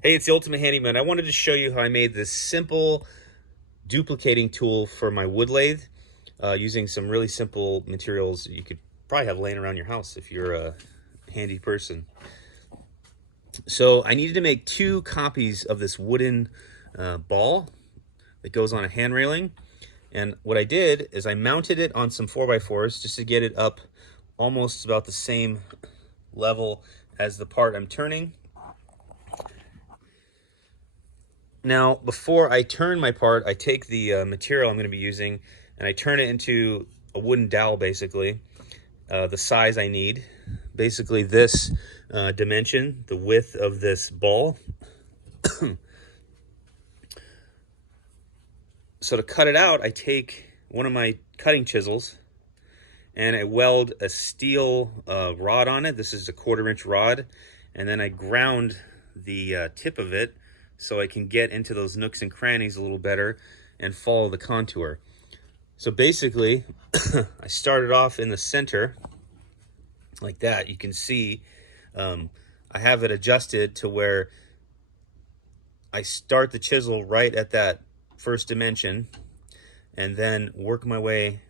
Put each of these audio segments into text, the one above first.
Hey, it's the Ultimate Handyman. I wanted to show you how I made this simple duplicating tool for my wood lathe using some really simple materials you could probably have laying around your house if you're a handy person. So I needed to make 2 copies of this wooden ball that goes on a hand railing. And what I did is I mounted it on some 4x4s just to get it up almost about the same level as the part I'm turning. Now, before I turn my part, I take the material I'm going to be using and I turn it into a wooden dowel, basically, the size I need. Basically this dimension, the width of this ball. So to cut it out, I take one of my cutting chisels and I weld a steel rod on it. This is a 1/4-inch rod. And then I ground the tip of it so I can get into those nooks and crannies a little better and follow the contour. So basically, I started off in the center like that. You can see I have it adjusted to where I start the chisel right at that first dimension and then work my way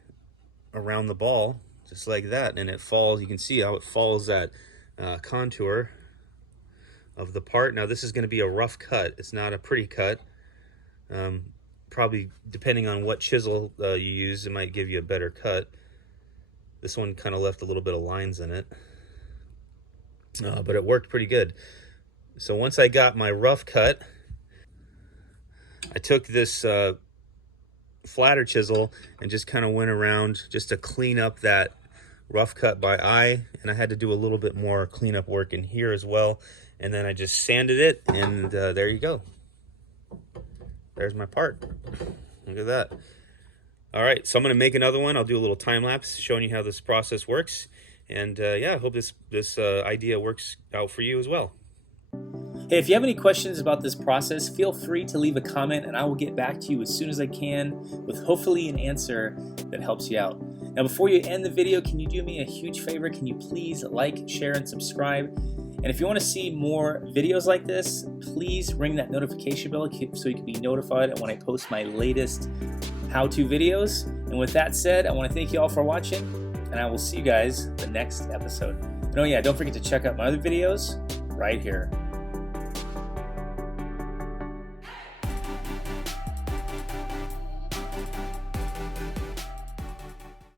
around the ball just like that, and it falls. You can see how it follows that contour of the part. Now this is going to be a rough cut. It's not a pretty cut. Probably depending on what chisel you use, it might give you a better cut. This one kind of left a little bit of lines in it, but it worked pretty good. So once I got my rough cut, I took this flatter chisel and just kind of went around just to clean up that rough cut by eye, and I had to do a little bit more cleanup work in here as well. And then I just sanded it, and there you go. There's my part. Look at that. All right, so I'm going to make another one. I'll do a little time lapse showing you how this process works. And yeah, I hope this idea works out for you as well. Hey, if you have any questions about this process, feel free to leave a comment and I will get back to you as soon as I can with hopefully an answer that helps you out. Now, before you end the video, can you do me a huge favor? Can you please like, share, and subscribe? And if you want to see more videos like this, please ring that notification bell so you can be notified when I post my latest how-to videos. And with that said, I want to thank you all for watching, and I will see you guys the next episode. And oh yeah, don't forget to check out my other videos right here.